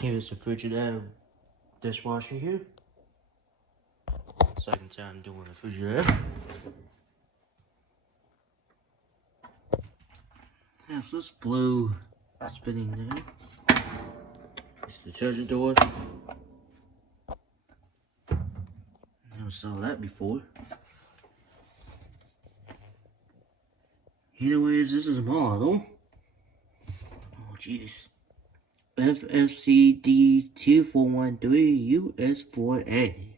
Here's the Frigidaire dishwasher here. Second time doing the Frigidaire. Has this blue spinning there. It's the charger door. Never saw that before. Anyways, this is a model. Oh jeez. FFCD2413US4A.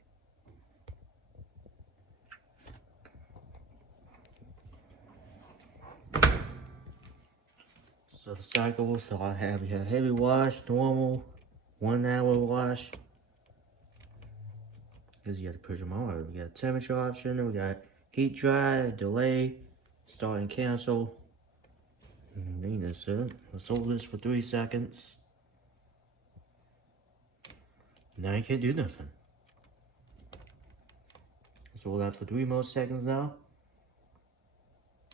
So the cycles, so I have your heavy wash, normal, 1 hour wash. Because you have to push them on. We got temperature option, we got heat dry, delay, start and cancel. Maintenance it. Let's hold this for 3 seconds. Now you can't do nothing. Let's hold that for 3 more seconds now.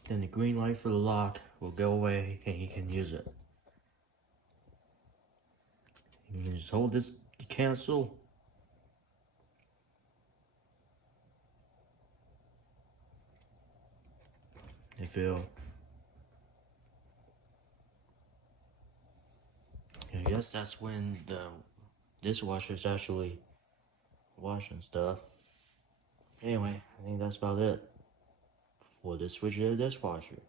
Then the green light for the lock will go away and you can use it. You can just hold this to cancel. If you, I guess that's when the dishwasher is actually washing stuff. Anyway, I think that's about it for this Frigidaire dishwasher.